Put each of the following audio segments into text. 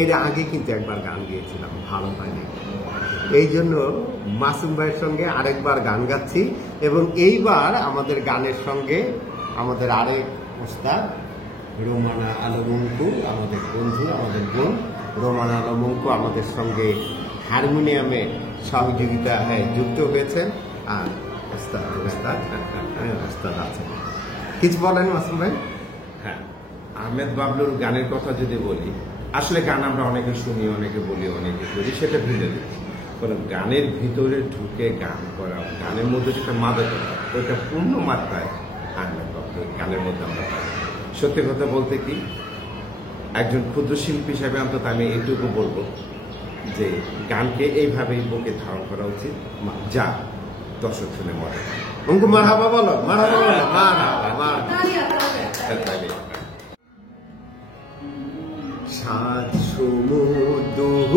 এর আগে কিন্তু একবার গান গিয়েছিলাম, ভালো হয়নি। এই জন্য মাসুম ভাইয়ের সঙ্গে আরেকবার গান গাচ্ছি, এবং এইবার আমাদের গানের সঙ্গে আমাদের আরেক ওস্তাদ রোমানা আলম অঙ্কু, আমাদের বন্ধু, আমাদের বোন রোমানা আলম অঙ্কু আমাদের সঙ্গে হারমোনিয়ামে সহযোগিতায় যুক্ত হয়েছেন। আর ওস্তাদ আছেন। কিছু বলেন মাসুম ভাই? হ্যাঁ, আহমেদ বাবলুর গানের কথা যদি বলি, আসলে গান আমরা অনেকে শুনি, অনেকে বলি, অনেকে করি, সেটা ভিন্ন দিচ্ছি। কারণ গানের ভিতরে ঢুকে গান করা, গানের মধ্যে যেটা মাদকতা, ওইটা পূর্ণ মাত্রায় আহমেদ বাবলুর গানের মধ্যে আমরা পাই। সত্যি কথা বলতে কি, একজন ক্ষুদ্র শিল্পী হিসাবে অন্তত আমি এইটুকু বলবো যে গানকে এইভাবেই বুকে ধারণ করা উচিত, যা দর্শক শুনে মজা পায়। অঙ্কু মারহাবা বলো, মারহাবা বলো, মারহাবা। সাত সমুদ্র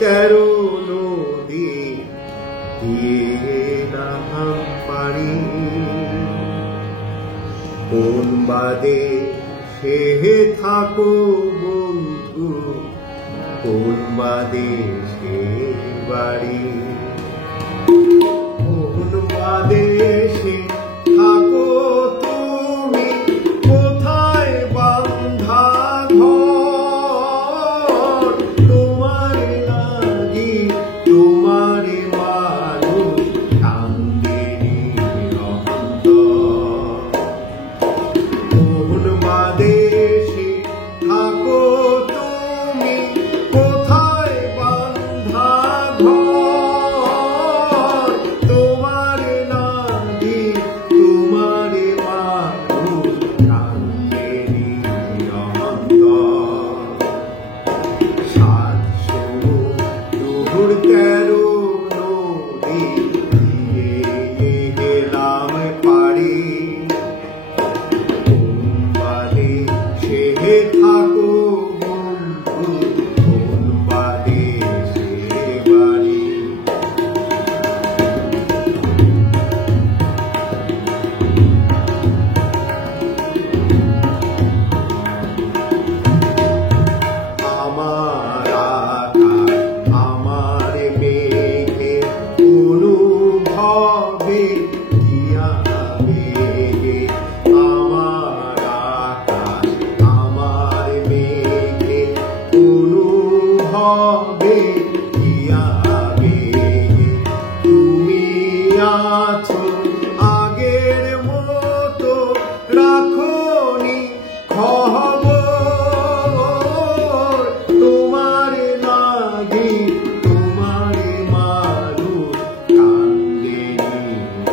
13 নদী দিয়ে না পারি, কোন বাদে সে থাকো বন্ধু, কোন বাদে সে বাড়ি, কোন বাদে সে থাকো তুমি, কোথায় বান্ধা ঘর, তোমার লাগি তোমার মানুষ কান্দে অন্তর, কোন বাদে সে থাকো তুমি, কোথায় বান্ধা ঘর, তোমার লাগি তোমার মানুষ কান্দে অন্তর। 7 সমুদ্র 13 নদী দিয়ে গেলাম পারি, কোন বাদে সে থাকো বন্ধু, কোন বাদে সে বাড়ি। আমার আকাশ আমার মেঘে অনুভবে দিয়া বেগে, আমার আকাশ আমার মেঘে অনুভবে দিয়া বেগে, তুমি আছো আগের মতো, রাখোনি খবর, তোমার লাগি তোমার মানুষ কান্দে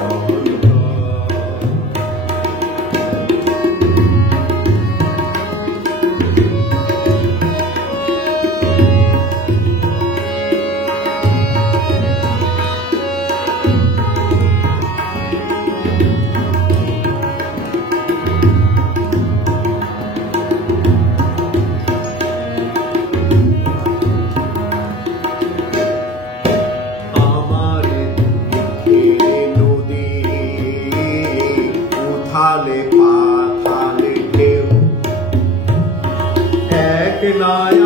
অন্তর। আমার দুঃখে নদী উথালে পাথালে ঢেউ, এক নয়